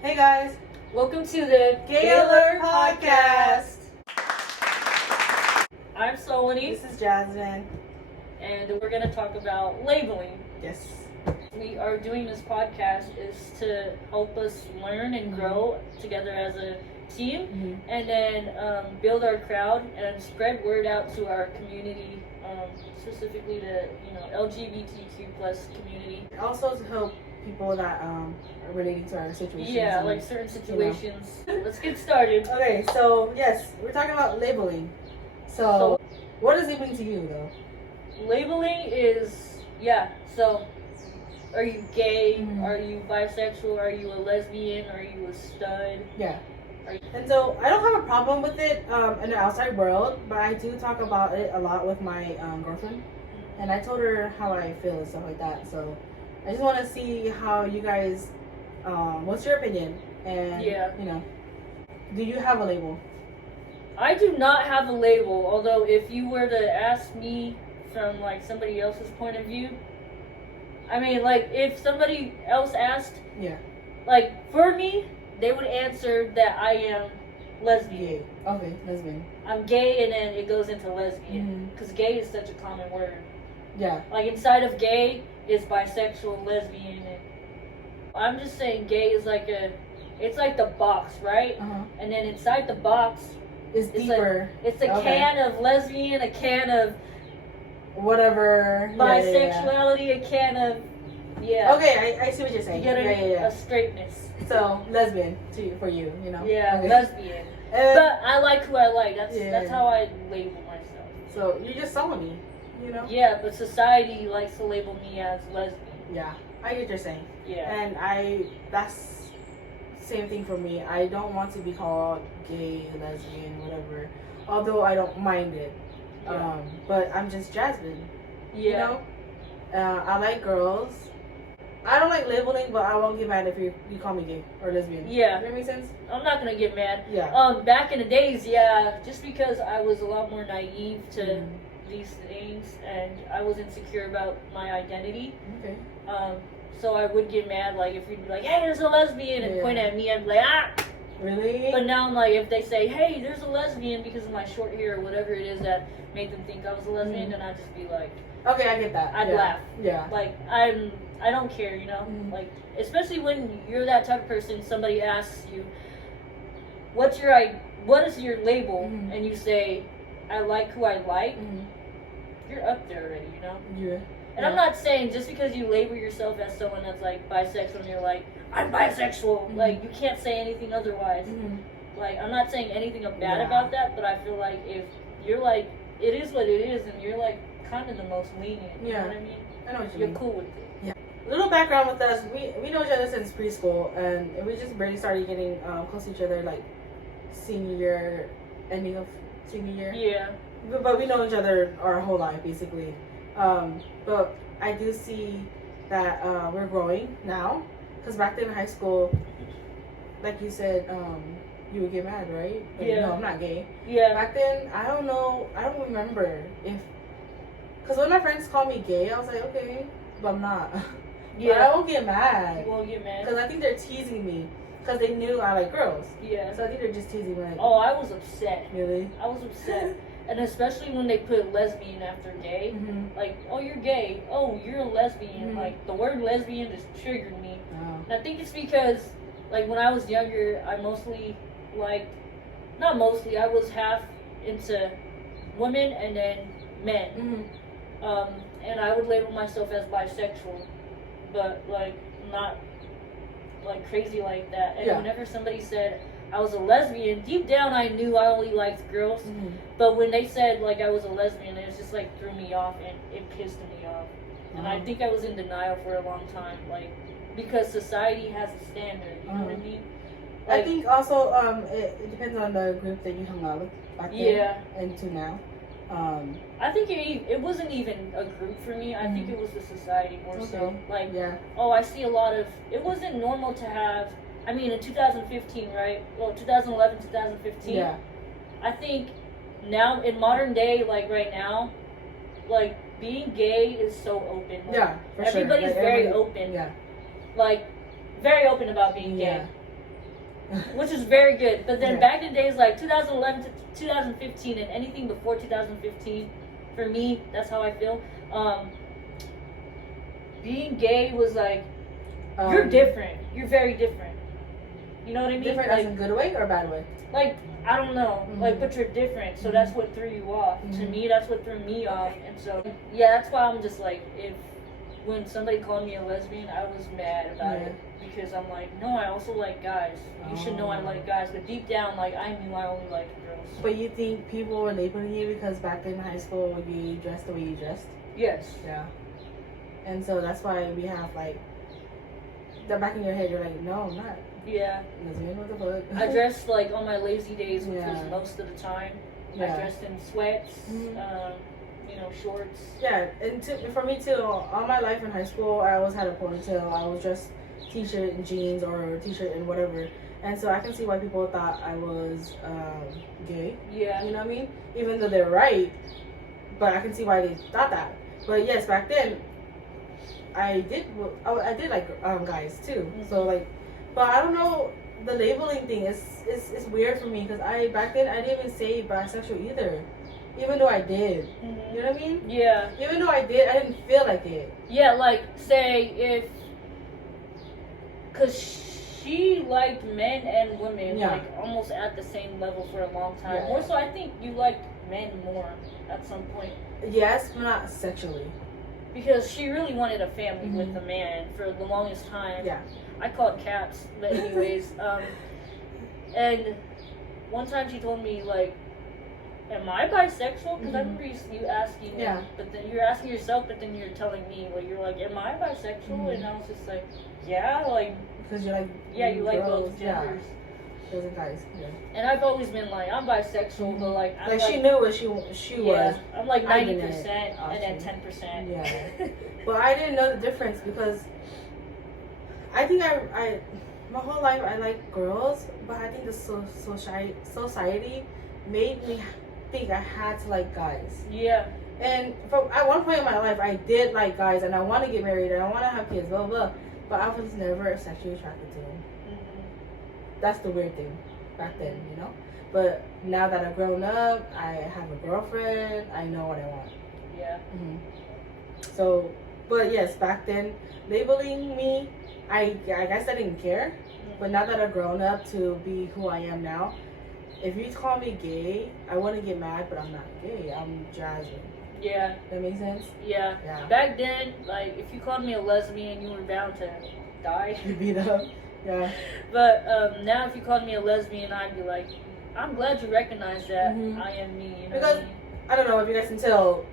Hey guys, Welcome to the Gay Alert Podcast. I'm Solony, This is Jasmine. and we're going to talk about labeling. Yes. We are doing this podcast is to help us learn and grow together as a team, and then build our crowd and spread word out to our community, specifically the LGBTQ plus community. Also to help people that are relating to our situations. Yeah, and, like certain situations. Let's get started. Okay, so yes, we're talking about labeling. So, what does it mean to you though? Labeling is, so are you gay? Mhm. Are you bisexual? Are you a lesbian? Are you a stud? Yeah. Are you... And so I don't have a problem with it in the outside world, but I do talk about it a lot with my girlfriend, and I told her how I feel and stuff like that. So I just want to see how you guys, what's your opinion? And do you have a label? I do not have a label, although if you were to ask me from like somebody else's point of view, I mean, like if somebody else asked, like for me, they would answer that I am lesbian. Gay. Okay, lesbian. I'm gay, and then it goes into lesbian, because gay is such a common word. Yeah. Like inside of gay is bisexual, lesbian, and I'm just saying gay is like it's like the box, right? And then inside the box, it's deeper. It's a can of lesbian, a can of whatever bisexuality, a can of Okay, I see what you're saying. You get a straightness. So lesbian for you, Yeah, okay. lesbian. But I like who I like. That's how I label myself. So you're just Solony, Yeah, but society likes to label me as lesbian. Yeah, I get what you're saying. Yeah. And that's same thing for me. I don't want to be called gay, lesbian, whatever. Although I don't mind it. Yeah. But I'm just Jasmine. Yeah. I like girls. I don't like labeling, but I won't get mad if you call me gay or lesbian. Yeah. Does that make sense? I'm not gonna get mad. Yeah. Back in the days, just because I was a lot more naive to these things, and I was insecure about my identity. Okay. So I would get mad, like if you'd be like, "Hey, there's a lesbian," and point at me, I'd be like, "Ah." Really? But now I'm like, if they say, "Hey, there's a lesbian," because of my short hair or whatever it is that made them think I was a lesbian, then I'd just be like, okay, I get that. I'd laugh. Yeah. Like I don't care, Like especially when you're that type of person, somebody asks you, what is your label, and you say, "I like who I like." You're up there already, Yeah. And I'm not saying just because you label yourself as someone that's like bisexual and you're like, "I'm bisexual," like you can't say anything otherwise. Like I'm not saying anything bad about that, but I feel like if you're like, it is what it is, and you're like kind of the most lenient, you know what I mean? I know what you You're mean. cool with it. Yeah. Little background with us, we know each other since preschool, and we just barely started getting close to each other like senior year, ending of senior year. Yeah. But we know each other our whole life, basically. But I do see that we're growing now. Because back then in high school, like you said, you would get mad, right? Like, Yeah. No, I'm not gay. Yeah. Back then, I don't know. I don't remember if... Because when my friends call me gay, I was like, okay, but I'm not. Yeah. But I won't get mad. You won't get mad. Because I think they're teasing me. Because they knew I like girls. Yeah. So I think they're just teasing me. Like, Oh, I was upset. really? I was upset. And especially when they put lesbian after gay. Like, oh, you're gay. Oh, you're a lesbian. Like, the word lesbian just triggered me. Oh. And I think it's because, like, when I was younger, I mostly liked, not mostly, I was half into women and then men. And I would label myself as bisexual, but, like, not, like, crazy like that. And whenever somebody said I was a lesbian, deep down I knew I only liked girls. But when they said, like, I was a lesbian, it was just, like, threw me off, and it pissed me off. And I think I was in denial for a long time, like, because society has a standard, you know what I mean? Like, I think also it depends on the group that you hung out with back then and to now. I think it wasn't even a group for me. I think it was the society more so. Like, I see a lot of, it wasn't normal to have, I mean, in 2015, right? Well, 2011, 2015. Yeah. I think now, in modern day, like right now, like being gay is so open. Like, yeah, for everybody's sure. very open. Yeah. Like, very open about being gay. Yeah. which is very good. But then Yeah. back in the days like 2011 to 2015 and anything before 2015, for me, that's how I feel. Being gay was like, you're different. You're very different. You know what I mean? Different like, as in good way or bad way? like I don't know, Mhm. like, but you're different, so that's what threw you off. To Mhm. me, that's what threw me off, and so yeah, that's why I'm just like, if when somebody called me a lesbian, I was mad about it because I'm like, no, I also like guys. You should know I like guys, but deep down, like, I knew I only liked girls. But you think people were labeling you because back in high school you dressed the way you dressed? Yes. Yeah. And so that's why we have like the back in your head. You're like, no, I'm not. Yeah. Lesbian, what the fuck? I dressed like on my lazy days, which Yeah. was most of the time. I Yeah. dressed in sweats, Mhm. shorts. Yeah, and for me too, all my life in high school, I always had a ponytail. I was just t-shirt and jeans or t-shirt and whatever. And so I can see why people thought I was gay. Yeah. You know what I mean? Even though they're right, but I can see why they thought that. But yes, back then, I did like guys too. Mm-hmm. So like, but I don't know, the labeling thing is weird for me because back then I didn't even say bisexual either, even though I did. Mm-hmm. You know what I mean? Yeah. Even though I did, I didn't feel like it. Yeah, like, say, because she liked men and women, Yeah. like, almost at the same level for a long time. Yeah. More so, I think you liked men more at some point. Yes, but not sexually. Because she really wanted a family Mhm. with a man for the longest time. Yeah. I called caps, but anyways, and one time she told me, like, am I bisexual? Because I remember you asking me, Yeah. but then you're asking yourself, but then you're telling me, like, you're like, am I bisexual? Mhm. And I was just like, yeah, like, Because you like yeah, you like girls, both genders. Yeah, girls and guys. Yeah. And I've always been like, I'm bisexual, but like, I'm Like she knew what she yeah, was. I'm like I didn't. 90% and then Awesome. 10%. Yeah. But I didn't know the difference because I think I my whole life I like girls, but I think the society made me think I had to like guys. Yeah. And from at one point in my life, I did like guys, and I want to get married, and I want to have kids, blah blah. But I was never sexually attracted to them. Mm-hmm. That's the weird thing back then, you know. But now that I've grown up, I have a girlfriend. I know what I want. Yeah. Mm-hmm. So, but yes, back then, labeling me, I guess I didn't care. But now that I've grown up to be who I am now, if you call me gay, I wouldn't get mad, but I'm not gay. I'm Jasmine. Yeah. That makes sense? Yeah. Yeah. Back then, like, if you called me a lesbian, you were bound to die. You beat up. Yeah. But now, if you called me a lesbian, I'd be like, I'm glad you recognize that Mhm. I am me. You know Because what I mean? I don't know if you guys can tell,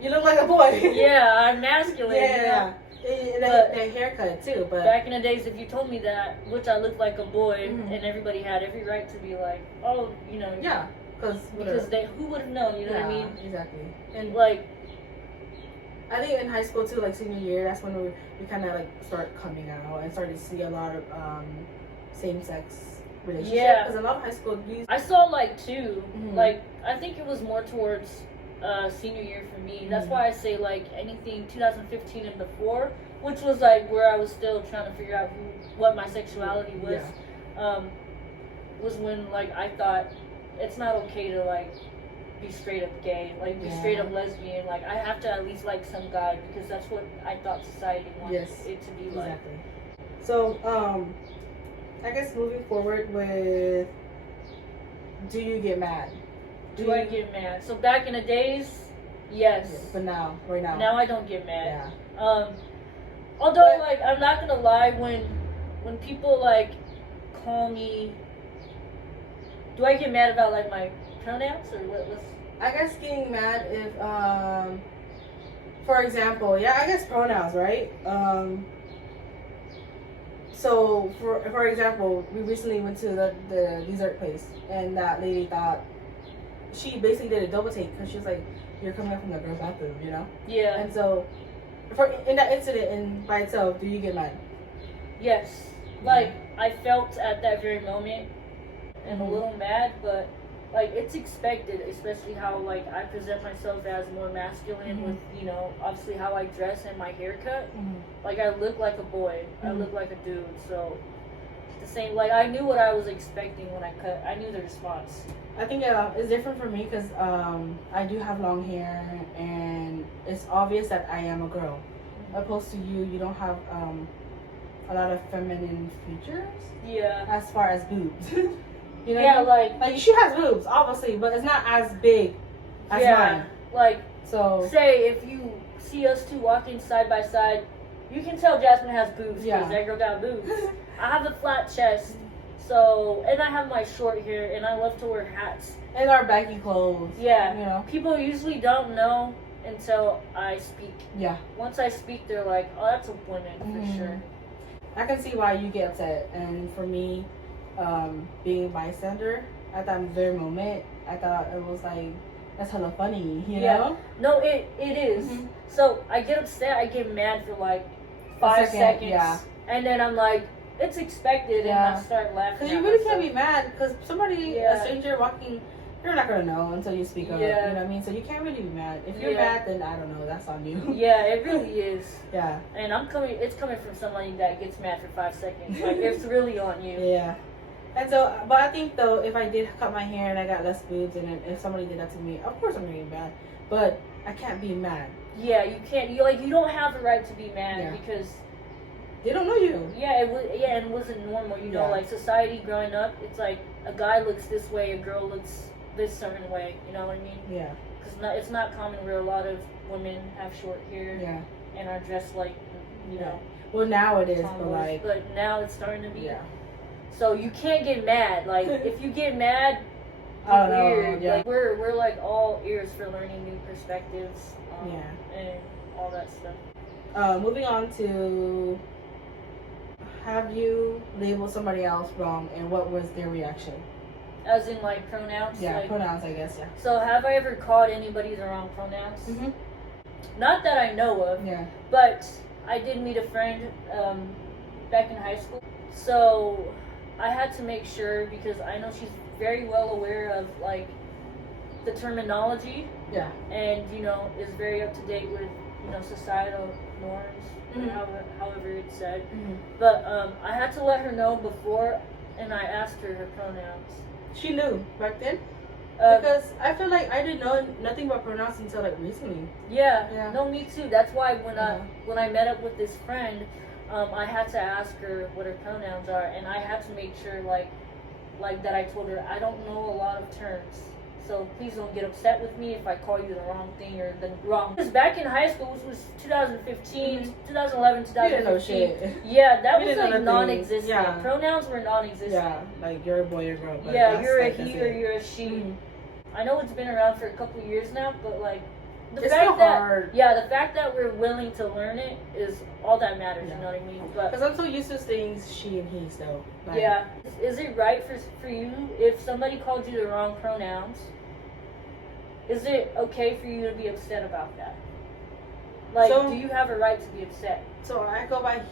you look like a boy. Yeah, I'm masculine. You know? Yeah. And But- that haircut too, but Back in the days, if you told me that, which I looked like a boy, Mhm. and everybody had every right to be like, oh, you know, yeah, because who would have known? You know what I mean? Exactly. And Like, I think in high school too, like senior year, that's when we kind of like start coming out and started to see a lot of same-sex relationships. Yeah. Because a lot of high school, these I saw like two. Mhm. Like, I think it was more towards senior year for me. That's Mhm. why I say like anything 2015 and before, which was like where I was still trying to figure out what my sexuality was. Was when like I thought it's not okay to like be straight up gay, like be Yeah. straight up lesbian. Like I have to at least like some guy because that's what I thought society wanted Yes, it to be like. exactly. So I guess moving forward with, do you get mad? Do I get mad? So back in the days, yes. But now, right now. Now I don't get mad. Yeah. Although But- like I'm not gonna lie, when people like call me, do I get mad about like my pronouns or what's? I guess getting mad if, for example, I guess pronouns, right? So for example, we recently went to the dessert place, and that lady thought, she basically did a double take because she was like, "You're coming up from the girls' bathroom," you know. Yeah. And so, in that incident in by itself, do you get mad? Yes. Like I felt at that very moment, and a Mhm. little mad, but like it's expected, especially how like I present myself as more masculine Mhm. with, you know, obviously how I dress and my haircut. Mm-hmm. Like I look like a boy, I Mhm. look like a dude. So the same. Like I knew what I was expecting when I cut. I knew the response. I think it's different for me because I do have long hair, and it's obvious that I am a girl. Opposed to you, you don't have a lot of feminine features. Yeah. As far as boobs, you know. Yeah, like she has boobs, obviously, but it's not as big as mine. Like So say if you see us two walking side by side, you can tell Jasmine has boobs because that girl got boobs. I have a flat chest, so and I have my short hair, and I love to wear hats and our baggy clothes. Yeah, you know. People usually don't know until I speak. Yeah. Once I speak, they're like, "Oh, that's a woman for sure." I can see why you get upset, and for me, being a bystander at that very moment, I thought it was like that's hella funny, you know? No, it is. So I get upset, I get mad for like 5 seconds, and then I'm like, it's expected, and I start laughing. Because you really can't be mad, because somebody, a stranger walking, you're not gonna know until you speak up. You know what I mean? So you can't really be mad. If you're mad, then I don't know. That's on you. Yeah, it really is. Yeah. And it's coming from somebody that gets mad for 5 seconds. Like it's really on you. Yeah. And so, but I think though, if I did cut my hair and I got less boobs, and if somebody did that to me, of course I'm gonna be mad. But I can't be mad. Yeah, you can't. You don't have the right to be mad because they don't know you. Yeah, it was. Yeah, and it wasn't normal. You know, like society growing up, it's like a guy looks this way, a girl looks this certain way. You know what I mean? Yeah. Because it's not common where a lot of women have short hair. Yeah. And are dressed like, you know. Well, now it is, tomboys, but now it's starting to be. Yeah. So you can't get mad. Like if you get mad, I don't weird. know. Yeah. Like we're like all ears for learning new perspectives. And all that stuff. Moving on to, have you labeled somebody else wrong, and what was their reaction? As in like pronouns? Yeah, like, pronouns, I guess, yeah. So have I ever called anybody the wrong pronouns? Not that I know of. Yeah. But I did meet a friend back in high school. So I had to make sure, because I know she's very well aware of like the terminology. Yeah. And is very up to date with societal norms, however it's said. But I had to let her know before, and I asked her pronouns. She knew back then? Because I feel like I didn't know nothing about pronouns until like recently. Yeah. No, me too. That's why when I met up with this friend, I had to ask her what her pronouns are, and I had to make sure like that I told her I don't know a lot of terms. So please don't get upset with me if I call you the wrong thing or the wrong. Because back in high school, which was 2015, 2011, 2015. Yeah, that was like non-existent. Yeah. Pronouns were non-existent. Yeah, like you're a boy or girl. But yeah, you're a he or you're a she. I know it's been around for a couple of years now, but like it's fact that hard. The fact that we're willing to learn it is all that matters. You know what I mean? Because I'm so used to saying she and he still. Like, is it right for you if somebody called you the wrong pronouns? Is it okay for you to be upset about that? Like, do you have a right to be upset? So I go by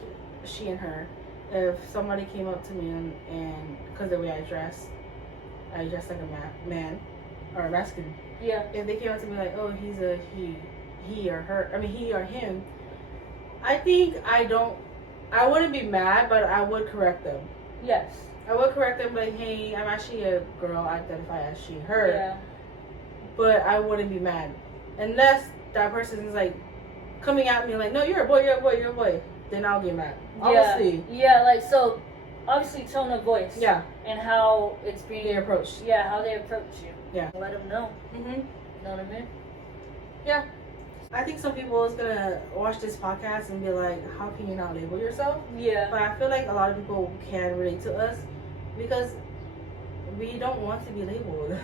she and her. If somebody came up to me and because the way I dress like a man or a masculine. Yeah. If they came up to me like, oh, he's a he or her. I mean, he or him. I think I wouldn't be mad, but I would correct them. Yes. I would correct them, like, hey, I'm actually a girl. I identify as she, her. Yeah. But I wouldn't be mad. Unless that person is, like, coming at me like, no, you're a boy, you're a boy, you're a boy. Then I'll get mad. Obviously. Yeah, like, so, obviously tone of voice. Yeah. And how it's being... They approach. Yeah, how they approach you. Yeah. Let them know. Mm-hmm. You know what I mean? Yeah. I think some people is going to watch this podcast and be like, how can you not label yourself? Yeah. But I feel like a lot of people can relate to us because we don't want to be labeled.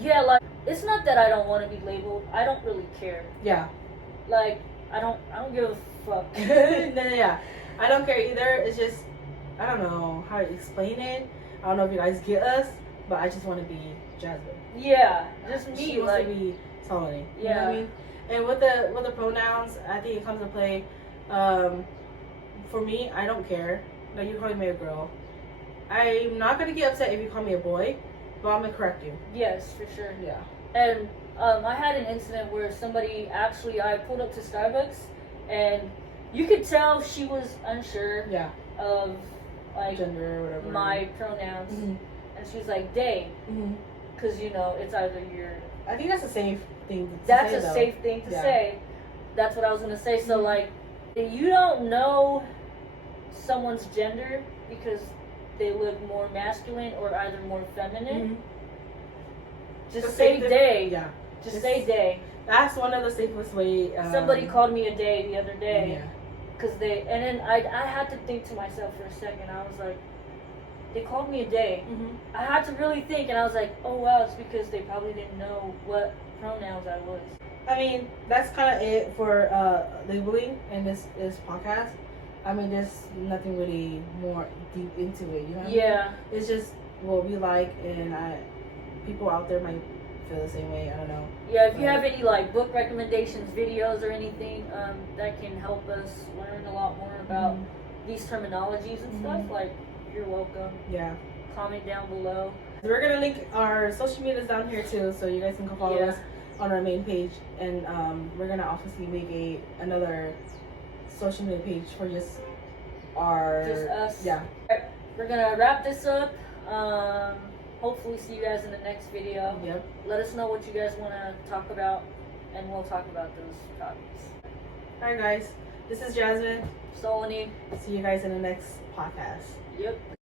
Yeah, like, it's not that I don't want to be labeled. I don't really care. Yeah. Like, I don't give a fuck. Yeah. I don't care either. It's just, I don't know how to explain it. I don't know if you guys get us, but I just want to be Jasmine. Yeah, just me. She wants to be Solony. Yeah. You know what I mean? And with the pronouns, I think it comes to play. For me, I don't care. Like, you calling me a girl. I'm not going to get upset if you call me a boy, but I'm going to correct you. Yes, for sure. Yeah. And I had an incident where I pulled up to Starbucks, and you could tell she was unsure of like gender or whatever. my pronouns, Mhm. and she's like they, Mhm. because it's either you're. I think that's a safe thing to That's say, a though. safe thing to Yeah. say. That's what I was gonna say. So Mhm. like, if you don't know someone's gender because they look more masculine or either more feminine, Mhm. just say say they. Yeah. Just say they. That's one of the safest way. Somebody called me a day the other day. Yeah. Cause and then I had to think to myself for a second. I was like, they called me a day. Mhm. I had to really think, and I was like, oh wow, it's because they probably didn't know what pronouns I was. I mean, that's kind of it for labeling in this podcast. I mean, there's nothing really more deep into it. You know what I mean? Yeah. It's just what we like, and people out there might feel the same way. I don't know. Yeah, if you have any like book recommendations, videos, or anything that can help us learn a lot more about these terminologies and stuff, like you're welcome. Yeah. Comment down below. We're gonna link our social medias down here too, so you guys can go follow us on our main page, and we're gonna obviously make another social media page for just us. Yeah. We're gonna wrap this up. Hopefully see you guys in the next video. Yep. Let us know what you guys want to talk about, and we'll talk about those topics. Alright guys, this is Jasmine. Solony. See you guys in the next podcast. Yep.